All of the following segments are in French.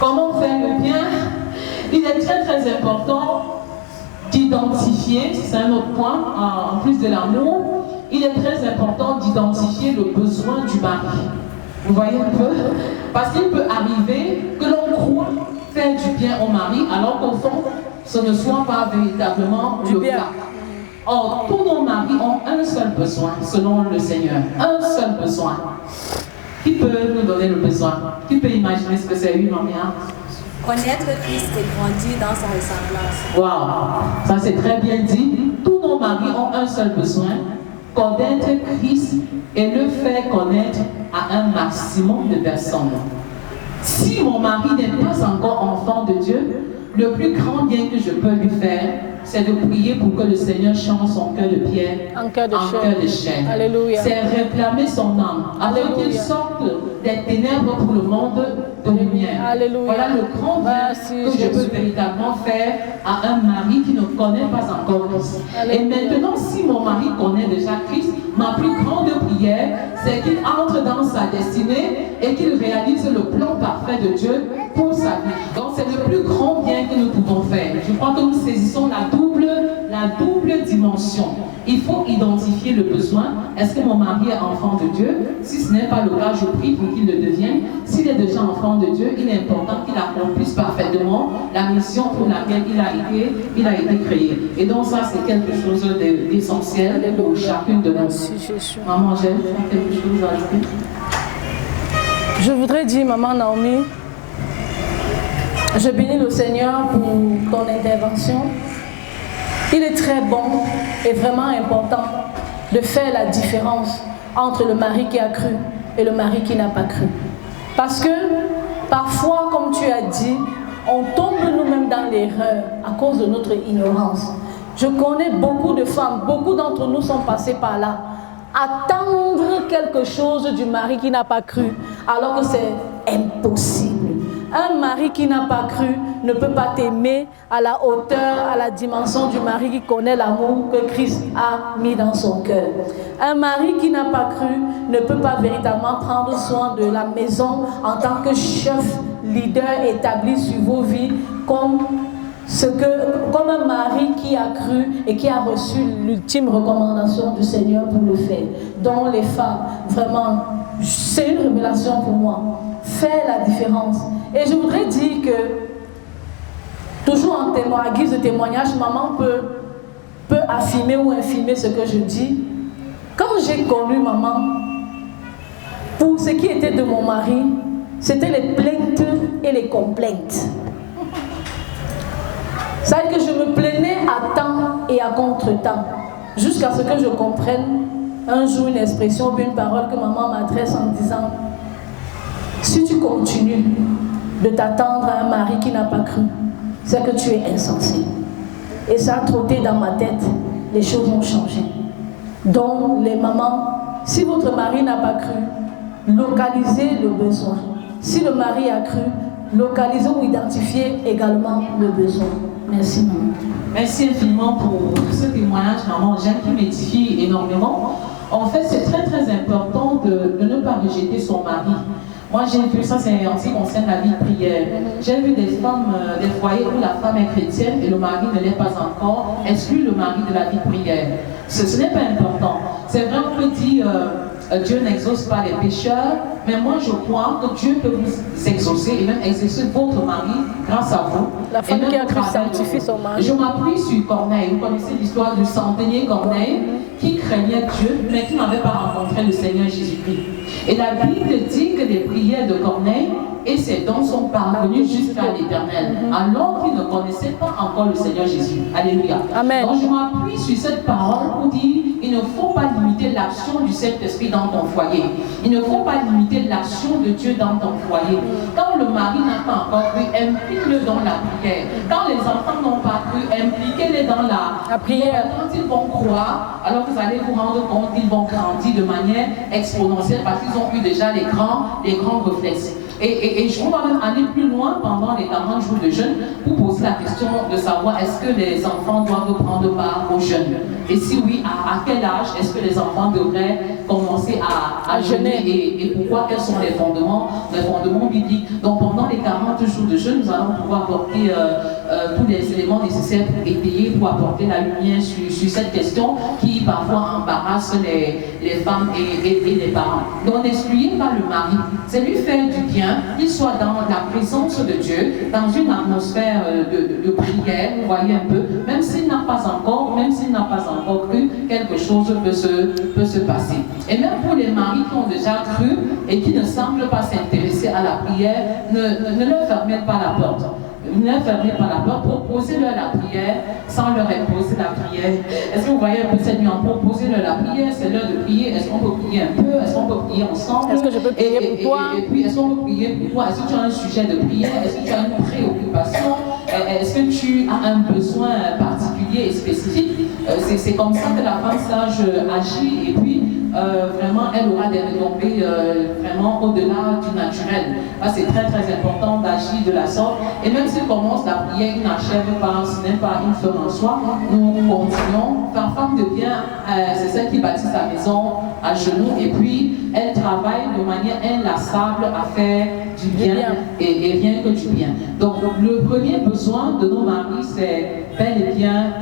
Comment faire le bien? Il est très très important d'identifier, c'est un autre point, en plus de l'amour, il est très important d'identifier le besoin du mari. Vous voyez un peu? Parce qu'il peut arriver que l'on croit faire du bien au mari, alors qu'au fond, ce ne soit pas véritablement le cas. Or, tous nos maris ont un seul besoin, selon le Seigneur. Un seul besoin. Qui peut nous donner le besoin? Qui peut imaginer ce que c'est, lui, Mamia? Connaître Christ et grandir dans sa ressemblance. Waouh, ça c'est très bien dit. Tous nos maris ont un seul besoin, connaître Christ et le faire connaître à un maximum de personnes. Si mon mari n'est pas encore enfant de Dieu, le plus grand bien que je peux lui faire, c'est de prier pour que le Seigneur change son cœur de pierre en cœur de chair. C'est réclamer son âme, afin qu'il sorte des ténèbres pour le monde de lumière. Alléluia. Voilà le grand bien que je peux véritablement faire à un mari qui ne connaît pas encore Christ. Et maintenant, si mon mari connaît déjà Christ, ma plus grande prière, c'est qu'il entre dans sa destinée et qu'il réalise le plan parfait de Dieu pour sa vie. Donc c'est le plus grand bien que nous pouvons faire. Je crois que nous saisissons la double dimension. Il faut identifier le besoin. Est-ce que mon mari est enfant de Dieu? Si ce n'est pas le cas, je prie pour qu'il le devienne. S'il est déjà enfant de Dieu, il est important qu'il accomplisse parfaitement la mission pour laquelle il a été créé. Et donc ça, c'est quelque chose d'essentiel pour chacune de nous. Maman, j'ai quelque chose à ajouter? Je voudrais dire, maman Naomi, je bénis le Seigneur pour ton intervention. Il est très bon et vraiment important de faire la différence entre le mari qui a cru et le mari qui n'a pas cru. Parce que parfois, comme tu as dit, on tombe nous-mêmes dans l'erreur à cause de notre ignorance. Je connais beaucoup de femmes, beaucoup d'entre nous sont passés par là. Attendre quelque chose du mari qui n'a pas cru, alors que c'est impossible. Un mari qui n'a pas cru ne peut pas t'aimer à la hauteur, à la dimension du mari qui connaît l'amour que Christ a mis dans son cœur. Un mari qui n'a pas cru ne peut pas véritablement prendre soin de la maison en tant que chef, leader établi sur vos vies comme un mari qui a cru et qui a reçu l'ultime recommandation du Seigneur pour le faire. Donc les femmes, vraiment, c'est une révélation pour moi. Faire la différence. Et je voudrais dire que, toujours en guise de témoignage, maman peut affirmer ou infirmer ce que je dis. Quand j'ai connu maman, pour ce qui était de mon mari, c'était les plaintes et les complaintes. C'est-à-dire que je me plaignais à temps et à contre-temps, jusqu'à ce que je comprenne un jour une expression ou une parole que maman m'adresse en disant: si tu continues de t'attendre à un mari qui n'a pas cru, c'est que tu es insensé. Et ça a trotté dans ma tête, les choses ont changé. Donc les mamans, si votre mari n'a pas cru, localisez le besoin. Si le mari a cru, localisez ou identifiez également le besoin. Merci maman. Merci infiniment pour ce témoignage, maman Jeanne, qui m'édifie énormément. En fait, c'est très très important de ne pas rejeter son mari. Moi, j'ai vu, ça c'est en ce qui concerne la vie de prière. J'ai vu des femmes, des foyers où la femme est chrétienne et le mari ne l'est pas encore, exclut le mari de la vie de prière. Ce n'est pas important. C'est vrai, on peut dire Dieu n'exauce pas les pécheurs, mais moi je crois que Dieu peut vous exaucer et même exaucer votre mari grâce à vous. La femme qui a cru sanctifie son mari. Je m'appuie sur Corneille. Vous connaissez l'histoire du centenier Corneille qui craignait Dieu, mais qui n'avait pas rencontré le Seigneur Jésus-Christ. Et la Bible dit que les prières de Corneille et ses dons sont parvenus jusqu'à l'Éternel, alors qu'il ne connaissait pas encore le Seigneur Jésus. Alléluia. Amen. Donc je m'appuie sur cette parole pour dire: il ne faut pas limiter l'action du Saint-Esprit dans ton foyer. Il ne faut pas limiter l'action de Dieu dans ton foyer. Quand le mari n'a pas encore cru, implique-le dans la prière. Quand les enfants n'ont pas cru, impliquez-les dans la prière. Quand ils vont croire, alors vous allez vous rendre compte qu'ils vont grandir de manière exponentielle parce qu'ils ont eu déjà les grands réflexes. Et je vais même aller plus loin pendant les 40 jours de jeûne pour poser la question de savoir: est-ce que les enfants doivent prendre part au jeûne? Et si oui, à quel âge est-ce que les enfants devraient commencer à jeûner et pourquoi? Quels sont les fondements bibliques? Donc pendant les 40 jours de jeûne, nous allons pouvoir apporter tous les éléments nécessaires pour étayer, pour apporter la lumière sur cette question qui parfois embarrasse les femmes et les parents. Donc n'excluez pas le mari, c'est lui faire du bien, qu'il soit dans la présence de Dieu, dans une atmosphère de prière, vous voyez un peu, même s'il n'a pas encore cru, quelque chose peut se passer. Et même pour les maris qui ont déjà cru et qui ne semblent pas s'intéresser à la prière, ne leur fermez pas la porte. Ne leur fermez pas la porte, proposez-leur la prière sans leur imposer la prière. Est-ce que vous voyez un peu cette nuance? Proposez-leur la prière, c'est l'heure de prier. Est-ce qu'on peut prier un peu? Est-ce qu'on peut prier ensemble? Est-ce que je peux prier pour toi? Et puis, est-ce qu'on peut prier pour toi? Est-ce que tu as un sujet de prière? Est-ce que tu as une préoccupation? Est-ce que tu as un besoin particulier et spécifique? C'est comme ça que la femme sage agit, et puis vraiment elle aura des retombées vraiment au-delà du naturel. C'est très très important d'agir de la sorte. Et même s'il commence la prière, il n'achève pas, ce n'est pas une fin en soi, nous continuons. Femme de bien, c'est celle qui bâtit sa maison à genoux, et puis elle travaille de manière inlassable à faire du bien et rien que du bien. Donc le premier besoin de nos maris, c'est bel et bien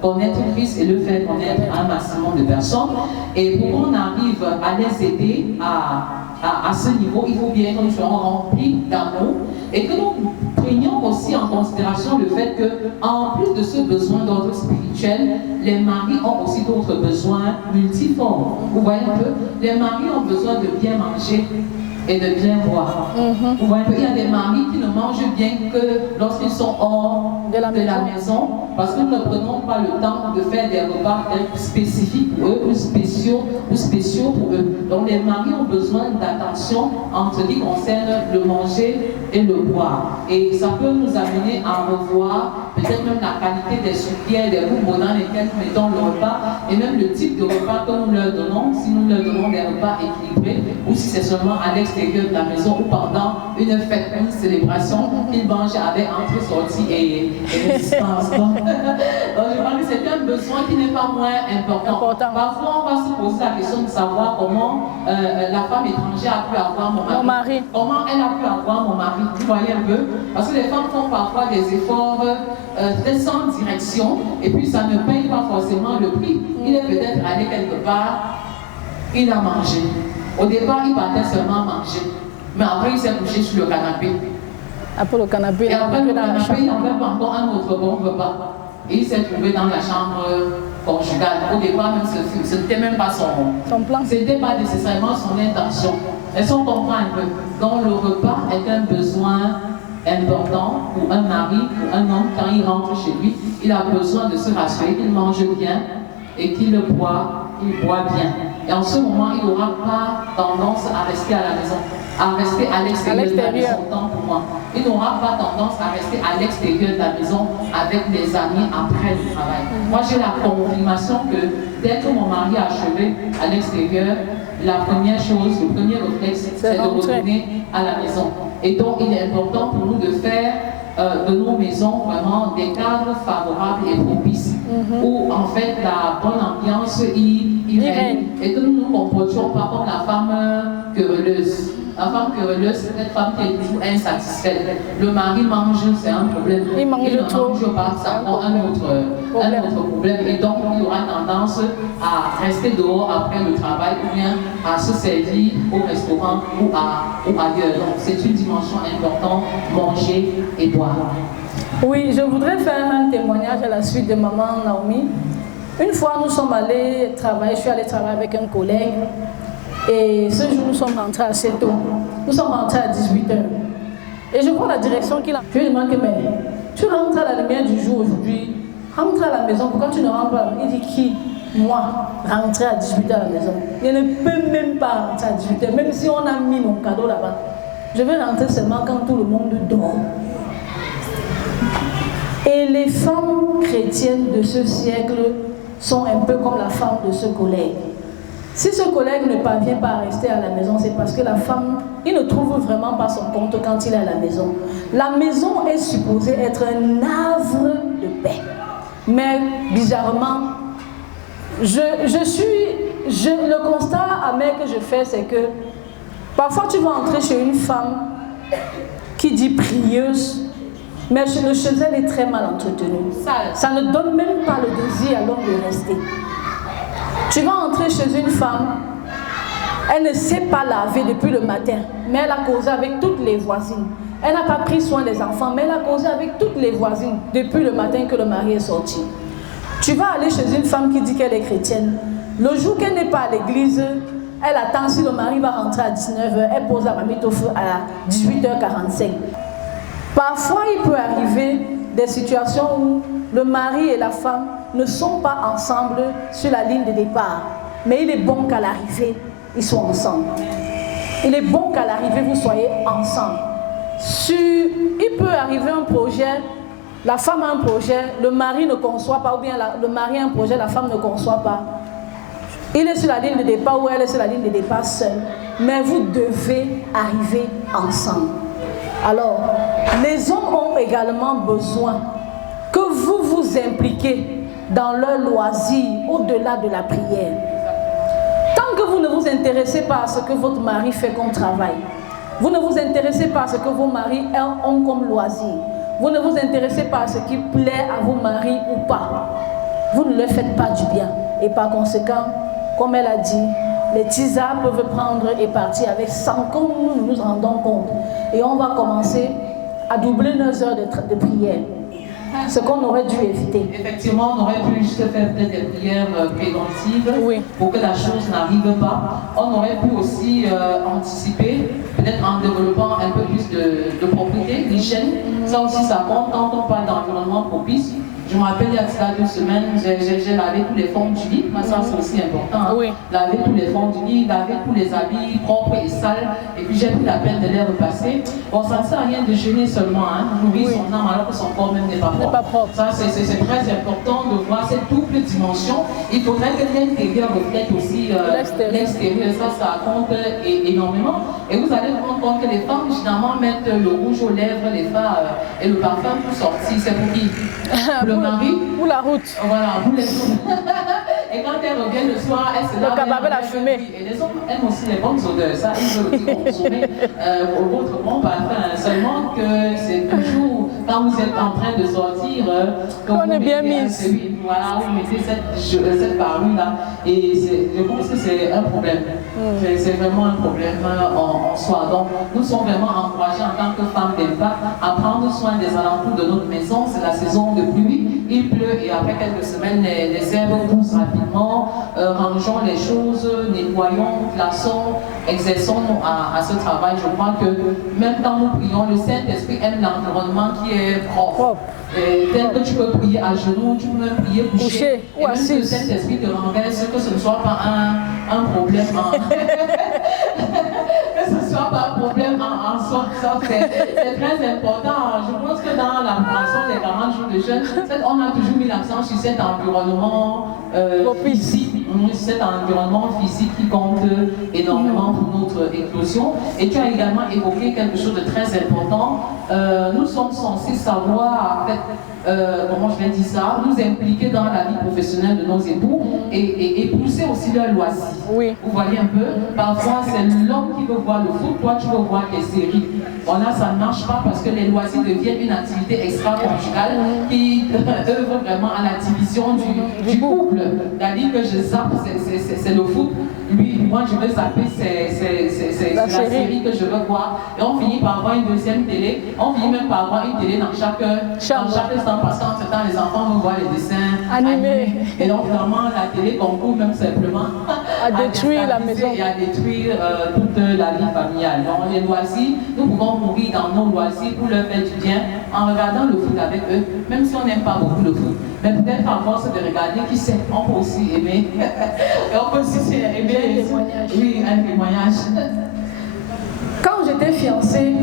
connaître Christ et le faire connaître à un maximum de personnes. Et pour qu'on arrive à les aider à ce niveau, il faut bien que nous soyons remplis d'amour et que nous prenions aussi en considération le fait qu'en plus de ce besoin d'ordre spirituel, les maris ont aussi d'autres besoins multiformes. Vous voyez un peu, les maris ont besoin de bien manger et de bien boire. Vous voyez, il y a des maris qui ne mangent bien que lorsqu'ils sont hors de la maison, parce que nous ne prenons pas le temps de faire des repas spécifiques pour eux, ou spéciaux pour eux. Donc les maris ont besoin d'attention en ce qui concerne le manger et le boire. Et ça peut nous amener à revoir peut-être même la qualité des soupières, des roues dans lesquels nous mettons le repas, et même le type de repas que nous leur donnons, si nous leur donnons des repas équilibrés, ou si c'est seulement à l'extérieur de la maison ou pendant une fête, une célébration, qu'ils mangent avec entrée-sortie et résistance. Donc je crois que c'est un besoin qui n'est pas moins important. Parfois, on va se poser la question de savoir comment la femme étrangère a pu avoir mon mari. Comment elle a pu avoir mon mari. Vous voyez un peu? Parce que les femmes font parfois des efforts très sans direction, et puis ça ne paye pas forcément le prix. Il est peut-être allé quelque part, il a mangé. Au départ, il partait seulement manger, mais après il s'est couché sur le canapé. Après le canapé, et après le canapé, il n'en fait pas encore un autre bon repas. Et il s'est trouvé dans la chambre conjugale. Au départ, même, ce n'était même pas son plan. Ce n'était pas nécessairement son intention. Est-ce qu'on comprend un peu? Donc le repas est un besoin important pour un mari, pour un homme. Quand il rentre chez lui, il a besoin de se rassurer qu'il mange bien et qu'il boit bien. Et en ce moment, il n'aura pas tendance à rester à la maison, à rester à l'extérieur de la maison, tant pour moi. Il n'aura pas tendance à rester à l'extérieur de la maison avec des amis après le travail. Moi, j'ai la confirmation que dès que mon mari a achevé à l'extérieur, la première chose, le premier réflexe, c'est de retourner à la maison. Et donc, il est important pour nous de faire de nos maisons vraiment des cadres favorables et propices, où en fait la bonne ambiance y règne, et que nous ne nous comportions pas comme la femme querelleuse. La femme querelleuse, c'est cette femme qui est toujours insatisfaite. Le mari mange, c'est un problème. Il ne mange pas, ça prend un autre problème. Et donc, il aura tendance à rester dehors après le travail, ou bien à se servir au restaurant ou ailleurs. Donc, c'est une dimension importante, manger et boire. Oui, je voudrais faire un témoignage à la suite de maman Naomi. Une fois, nous sommes allés travailler, je suis allée travailler avec un collègue. Et ce jour, nous sommes rentrés assez tôt. Nous sommes rentrés à 18h. Et je vois la direction qu'il a. Je lui demande, mais tu rentres à la lumière du jour aujourd'hui, rentre à la maison, pourquoi tu ne rentres pas à la maison? Il dit, qui? Moi, rentrer à 18h à la maison. Je ne peux même pas rentrer à 18h, même si on a mis mon cadeau là-bas. Je vais rentrer seulement quand tout le monde dort. Et les femmes chrétiennes de ce siècle sont un peu comme la femme de ce collègue. Si ce collègue ne parvient pas à rester à la maison, c'est parce que la femme, il ne trouve vraiment pas son compte quand il est à la maison. La maison est supposée être un havre de paix. Mais bizarrement, le constat amer que je fais, c'est que parfois tu vas entrer chez une femme qui dit prieuse, mais le chez elle est très mal entretenu. Ça ne donne même pas le désir à l'homme de rester. Tu vas entrer chez une femme, elle ne sait pas laver depuis le matin, mais elle a causé avec toutes les voisines. Elle n'a pas pris soin des enfants, mais elle a causé avec toutes les voisines depuis le matin que le mari est sorti. Tu vas aller chez une femme qui dit qu'elle est chrétienne. Le jour qu'elle n'est pas à l'église, elle attend si le mari va rentrer à 19h, elle pose la marmite au feu à 18h45. Parfois, il peut arriver des situations où le mari et la femme ne sont pas ensemble sur la ligne de départ. Mais il est bon qu'à l'arrivée, ils soient ensemble. Il est bon qu'à l'arrivée, vous soyez ensemble. Il peut arriver un projet, la femme a un projet, le mari ne conçoit pas, ou bien le mari a un projet, la femme ne conçoit pas. Il est sur la ligne de départ ou elle est sur la ligne de départ seule. Mais vous devez arriver ensemble. Alors, les hommes ont également besoin que vous vous impliquiez dans leur loisir au-delà de la prière. Tant que vous ne vous intéressez pas à ce que votre mari fait comme travail, vous ne vous intéressez pas à ce que vos maris ont comme loisir, vous ne vous intéressez pas à ce qui plaît à vos maris ou pas, vous ne leur faites pas du bien. Et par conséquent, comme elle a dit, les tisards peuvent prendre et partir avec sans que nous nous rendons compte. Et on va commencer à doubler nos heures de prière. Ce qu'on aurait dû éviter. Effectivement, on aurait pu juste faire peut-être des prières préventives pour que la chose n'arrive pas. On aurait pu aussi anticiper, peut-être en développant un peu plus de propriété, d'hygiène. Ça aussi, ça compte quand on parle d'environnement propice. Je me rappelle, il y a cela 2 semaines, j'ai lavé tous les fonds du lit. Mais ça, c'est aussi important. Hein. Oui. Laver tous les fonds du lit, laver tous les habits propres et sales. Et puis, j'ai pris la peine de les repasser. Bon, ça ne sert à rien de jeûner seulement, hein, nourrir son âme alors que son corps même n'est pas propre. Ça, c'est très important de voir cette double dimension. Il faudrait que l'intérieur reflète aussi l'extérieur. Ça compte énormément. Et vous allez vous rendre compte que les femmes, généralement, mettent le rouge aux lèvres, les fards et le parfum pour sortir. C'est pour qui? Le mari. Ou la route. Voilà, vous les hommes. Et quand elle revient le soir, elle se lave. Donc, la fumée. Et les hommes aiment aussi les bonnes odeurs. Ça, ils veulent aussi consommer votre bon parfum. Seulement que c'est toujours quand vous êtes en train de sortir. On est bien mis. Voilà, vous mettez cette parure-là. Et je pense que c'est un problème. C'est vraiment un problème en soi. Donc, nous sommes vraiment encouragés en tant que femmes d'impact à prendre soin des alentours de notre maison. C'est la saison de pluie, il pleut et après quelques semaines, les herbes poussent rapidement. Rangeons les choses, nettoyons, classons, exerçons à ce travail. Je crois que même quand nous prions, le Saint-Esprit aime l'environnement qui est propre. Tel que tu peux prier à genoux, tu peux même prier couché. Et même que le Saint-Esprit te renverse, que ce ne soit pas un problème. Que ce ne soit pas un problème en soi. C'est très important. Je pense que dans la préparation des 40 jours de jeûne, on a toujours mis l'accent sur cet environnement physique. Cet environnement physique qui compte énormément pour notre éclosion. Et tu as également évoqué quelque chose de très important. Nous sommes censés savoir, comment je vais dire ça, nous impliquer dans la vie professionnelle de nos époux et pousser aussi leur loisir. Oui. Vous voyez un peu, parfois c'est l'homme qui veut voir le foot, toi tu veux voir des séries. Bon là ça ne marche pas parce que les loisirs deviennent une activité extra-conjugale qui œuvre vraiment à la division du couple. C'est-à-dire que je zappe, c'est le foot. Lui, moi je veux zapper, c'est la série que je veux voir. Et on finit par avoir une deuxième télé. On finit même par avoir une télé dans chaque instant parce qu'en ce temps les enfants vont voir les dessins animés. Et donc vraiment la télé concourt même simplement à détruire la maison et à détruire toute la vie familiale. Donc les loisirs, nous pouvons mourir dans nos loisirs pour leur faire du bien en regardant le foot avec eux, même si on n'aime pas beaucoup le foot. Mais peut-être à force de regarder, qui sait, on peut aussi aimer. Et on peut aussi aimer un témoignage. Oui, un témoignage. Quand j'étais fiancée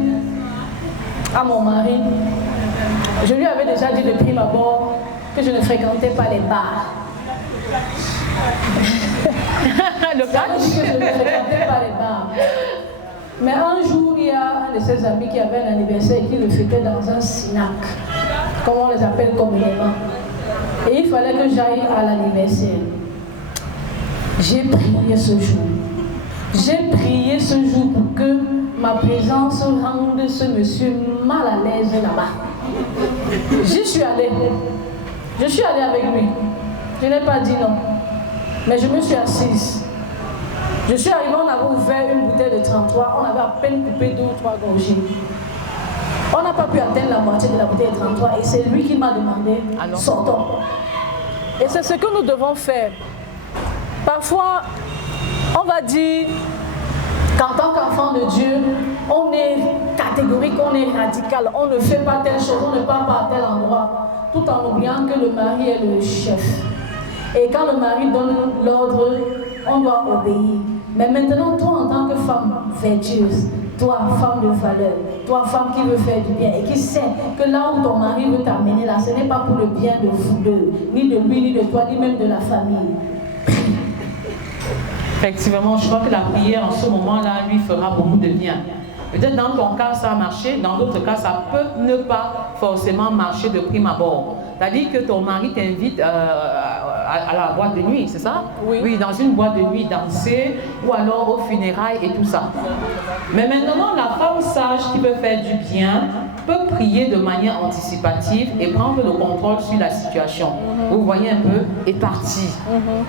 à mon mari, je lui avais déjà dit de prime abord que je ne fréquentais pas les bars. Le catch, que je ne fréquentais pas les bars. Mais un jour, il y a un de ses amis qui avait un anniversaire et qui le fêtait dans un sinac, comme on les appelle communément. Et il fallait que j'aille à l'anniversaire. J'ai prié ce jour. J'ai prié ce jour pour que ma présence rende ce monsieur mal à l'aise là-bas. J'y suis allée. Je suis allée avec lui. Je n'ai pas dit non. Mais je me suis assise. Je suis arrivée, on avait ouvert une bouteille de 33. On avait à peine coupé 2 ou 3 gorgées. On n'a pas pu atteindre la moitié de la bouteille de 33 et c'est lui qui m'a demandé « sortons ». Et c'est ce que nous devons faire. Parfois, on va dire qu'en tant qu'enfant de Dieu, on est catégorique, on est radical, on ne fait pas telle chose, on ne part pas à tel endroit, tout en oubliant que le mari est le chef. Et quand le mari donne l'ordre, on doit obéir. Mais maintenant, toi en tant que femme vertueuse, toi femme de valeur, toi femme qui veut faire du bien et qui sait que là où ton mari veut t'amener là, ce n'est pas pour le bien de vous deux, ni de lui, ni de toi, ni même de la famille. Effectivement, je crois que la prière en ce moment-là lui fera beaucoup de bien. Peut-être dans ton cas ça a marché, dans d'autres cas ça peut ne pas forcément marcher de prime abord. C'est-à-dire que ton mari t'invite à la boîte de nuit, c'est ça? Oui. Oui, dans une boîte de nuit danser ou alors aux funérailles et tout ça. Mais maintenant, la femme sage qui veut faire du bien peut prier de manière anticipative et prendre le contrôle sur la situation. Vous voyez un peu, est partie.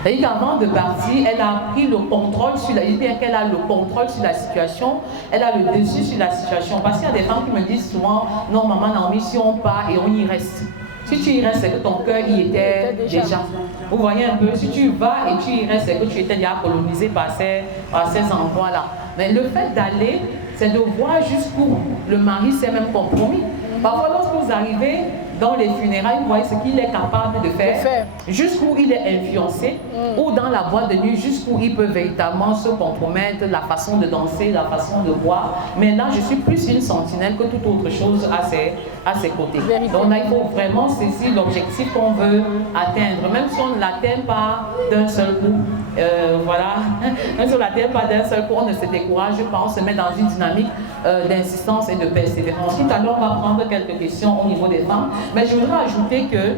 C'est-à-dire qu'avant de partir, elle a pris le contrôle sur la situation, qu'elle a le contrôle sur la situation, elle a le dessus sur la situation. Parce qu'il y a des femmes qui me disent souvent, non maman Naomi, si on part et on y reste. Si tu y restes, c'est que ton cœur y était déjà. Vous voyez un peu, si tu vas et tu y restes, c'est que tu étais déjà colonisé par ces endroits-là. Mais le fait d'aller, c'est de voir jusqu'où le mari s'est même compromis. Parfois, lorsque vous arrivez dans les funérailles, vous voyez ce qu'il est capable de faire, jusqu'où il est influencé, ou dans la boîte de nuit, jusqu'où il peut véritablement se compromettre, la façon de danser, la façon de boire. Mais là, je suis plus une sentinelle que toute autre chose à ses côtés. Donc là, il faut vraiment saisir l'objectif qu'on veut atteindre, même si on ne l'atteint pas d'un seul coup. Voilà, même si on ne l'atteint pas d'un seul coup, on ne se décourage pas, on se met dans une dynamique d'insistance et de persévérance. Tout à l'heure, on va prendre quelques questions au niveau des femmes. Mais je voudrais ajouter que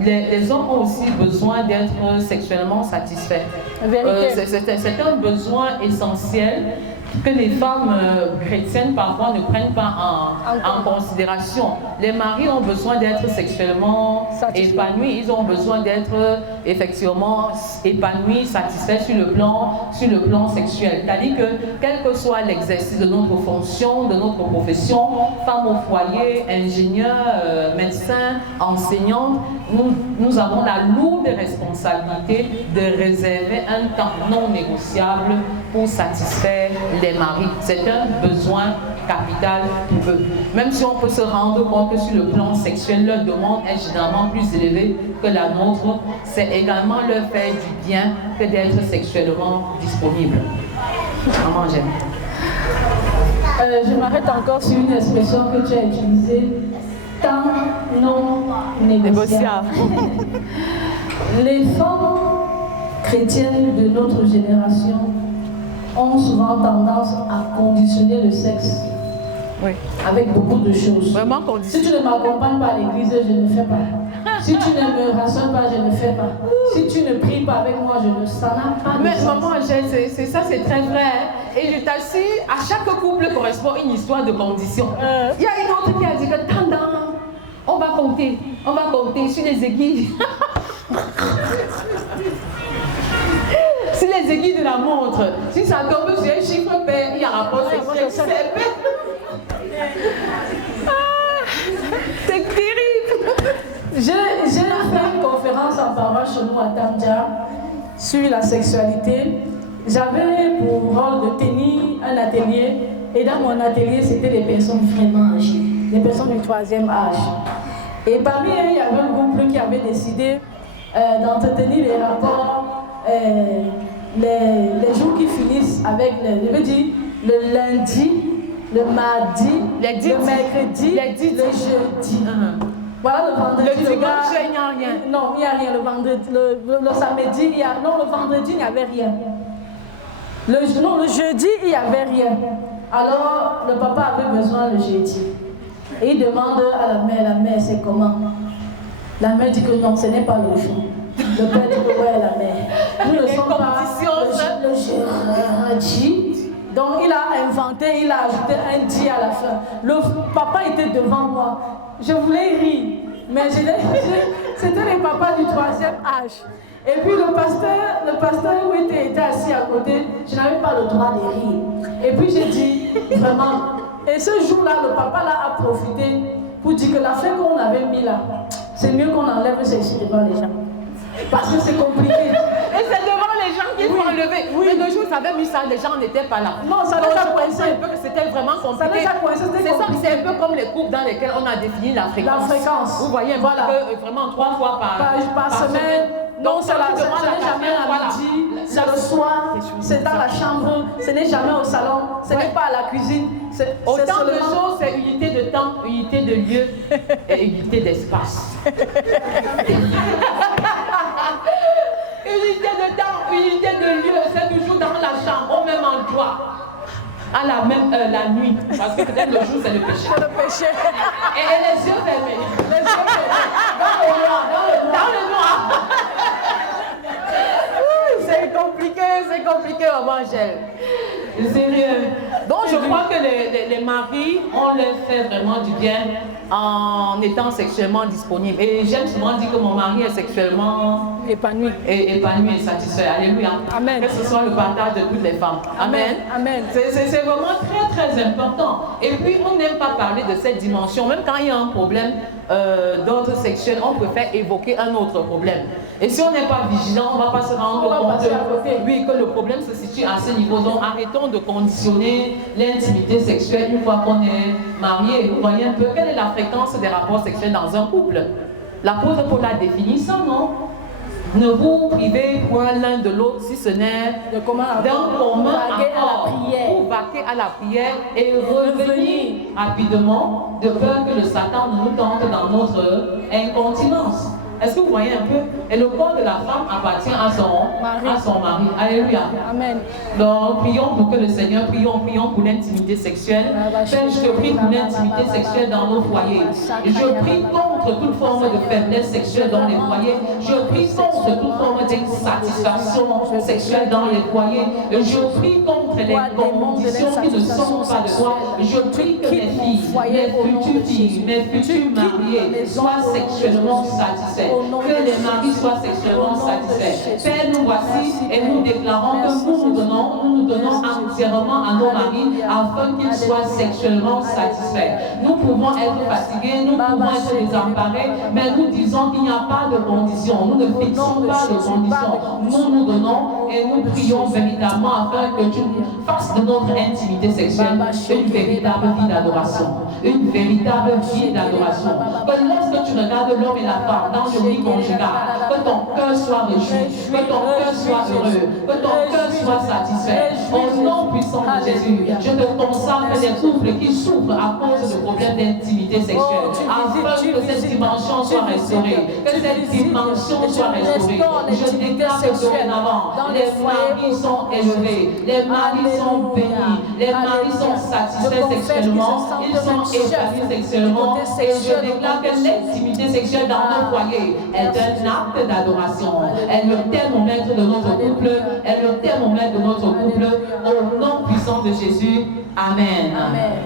les hommes ont aussi besoin d'être sexuellement satisfaits. C'est un besoin essentiel que les femmes chrétiennes parfois ne prennent pas en considération. Les maris ont besoin d'être sexuellement épanouis, ils ont besoin d'être effectivement épanouis, satisfaits sur le plan sexuel. C'est-à-dire que quel que soit l'exercice de notre fonction, de notre profession, femme au foyer, ingénieur, médecin, enseignante, nous avons la lourde responsabilité de réserver un temps non négociable pour satisfaire les maris. C'est un besoin capital pour eux. Même si on peut se rendre compte que sur le plan sexuel, leur demande est généralement plus élevée que la nôtre, c'est également leur faire du bien que d'être sexuellement disponible. Maman, j'aime. Je m'arrête encore sur une expression que tu as utilisée, temps non négociable. Les femmes chrétiennes de notre génération ont souvent tendance à conditionner le sexe avec beaucoup de choses. Vraiment conditionné. Si tu ne m'accompagnes pas à l'église, je ne fais pas. Si tu ne me rassures pas, je ne fais pas. Si tu ne pries pas avec moi, je ne s'en a pas. Mais maman, c'est ça, c'est très vrai. Et je t'assure, à chaque couple correspond une histoire de condition. Il y a une autre qui a dit que tendance, on va compter sur les aiguilles. Si les aiguilles de la montre, si ça tombe sur un chiffre pair, il y a rapport sexuel. C'est terrible. J'ai fait une conférence en paroisse chez nous à Tamdia sur la sexualité. J'avais pour rôle de tenir un atelier et dans mon atelier, c'était des personnes vraiment âgées, des personnes du 3e âge. Et parmi eux, il y avait un groupe qui avait décidé d'entretenir les rapports les jours qui finissent avec, je veux dire, le lundi, le mardi, le mercredi, le jeudi. Voilà le vendredi. Le dimanche, il n'y a rien. Non, il n'y a rien. Le vendredi, le samedi, il y a... Non, le vendredi, il n'y avait rien. Le jeudi, il n'y avait rien. Alors, le papa avait besoin le jeudi. Et il demande à la mère, c'est comment? La mère dit que non, ce n'est pas le jour. Le père dit que ouais, la mère. Nous ne sommes pas le jeudi, Donc il a inventé, il a ajouté un dit à la fin. Le papa était devant moi. Je voulais rire, mais c'était le papa du 3e âge. Et puis le pasteur où était assis à côté, je n'avais pas le droit de rire. Et puis j'ai dit, vraiment, et ce jour-là, le papa là a profité pour dire que la fleur qu'on avait mis là, c'est mieux qu'on enlève celle-ci devant les gens. Parce que c'est compliqué. Et c'est devant les gens qu'il faut enlever. Oui. Mais le jour où ça avait mis ça, les gens n'étaient pas là. Non, ça les a coincés. C'était vraiment compliqué. Ça les a coincés, c'est un peu comme les couples dans lesquels on a défini la fréquence. La fréquence. Vous voyez, voilà. Vraiment 3 fois par semaine. Donc c'est jamais à midi, c'est le soir, c'est dans la chambre, ce n'est jamais au salon, ce n'est pas à la cuisine. Autant de choses, c'est unité de temps, unité de lieu et unité d'espace. Unité de temps, unité de lieu, c'est toujours dans la chambre, au même endroit, à la même heure, la nuit. Parce que peut-être le jour, c'est le péché. C'est le péché. Et les yeux fermés. Les yeux fermés. Dans le noir, dans le noir. C'est compliqué, maman Angèle. Sérieux. Donc je crois que les maris, on leur fait vraiment du bien en étant sexuellement disponibles. Et j'aime souvent dire que mon mari est sexuellement épanoui et satisfait. Alléluia. Amen. Que ce soit le partage de toutes les femmes. Amen. Amen. C'est vraiment très très important. Et puis on n'aime pas parler de cette dimension. Même quand il y a un problème d'ordre sexuel, on préfère évoquer un autre problème. Et si on n'est pas vigilant, on ne va pas se rendre compte que le problème se situe à ce niveau. Donc arrêtons de conditionner l'intimité sexuelle une fois qu'on est marié. Vous voyez un peu quelle est la fréquence des rapports sexuels dans un couple. L'apôtre Paul a défini ça, non? Ne vous privez point l'un de l'autre si ce n'est d'un commun accord pour vaquer à la prière et revenir rapidement de peur que le Satan nous tente dans notre incontinence. Est-ce que vous voyez un peu? Et le corps de la femme appartient à son mari. Alléluia. Amen. Donc, prions pour que le Seigneur, prions pour l'intimité sexuelle. Père, je te prie pour l'intimité sexuelle dans nos foyers. Je prie contre toute forme de faiblesse sexuelle dans les foyers. Je prie contre toute forme d'insatisfaction sexuelle dans les foyers. Je prie contre les conditions qui ne sont pas de toi. Je prie que mes filles, mes futurs mariés soient sexuellement satisfaits. Que les maris soient sexuellement satisfaits. Père, nous voici et nous déclarons que nous donnons entièrement à nos maris afin qu'ils soient sexuellement satisfaits. Nous pouvons être fatigués, nous pouvons être désemparés, mais nous disons qu'il n'y a pas de conditions. Nous ne fixons pas de conditions. Nous donnons et nous prions véritablement afin que tu fasses de notre intimité sexuelle une véritable vie d'adoration. Une véritable vie d'adoration. Que lorsque tu regardes l'homme et la femme dans le lit conjugal, que ton cœur soit réjoui, que ton cœur soit heureux, que ton cœur soit satisfait. Au nom puissant de Jésus, je te consacre les couples qui souffrent à cause de problèmes d'intimité sexuelle, afin que cette dimension soit restaurée, que cette dimension soit restaurée. Je déclare que dorénavant, les maris sont élevés, les maris sont bénis, les maris sont satisfaits sexuellement, ils sont épanouis sexuellement, et je déclare que l'intimité sexuelle dans nos foyers est un acte d'adoration. Elle le thermomètre de notre couple, elle le thermomètre de notre couple, au nom puissant de Jésus. Amen. Amen.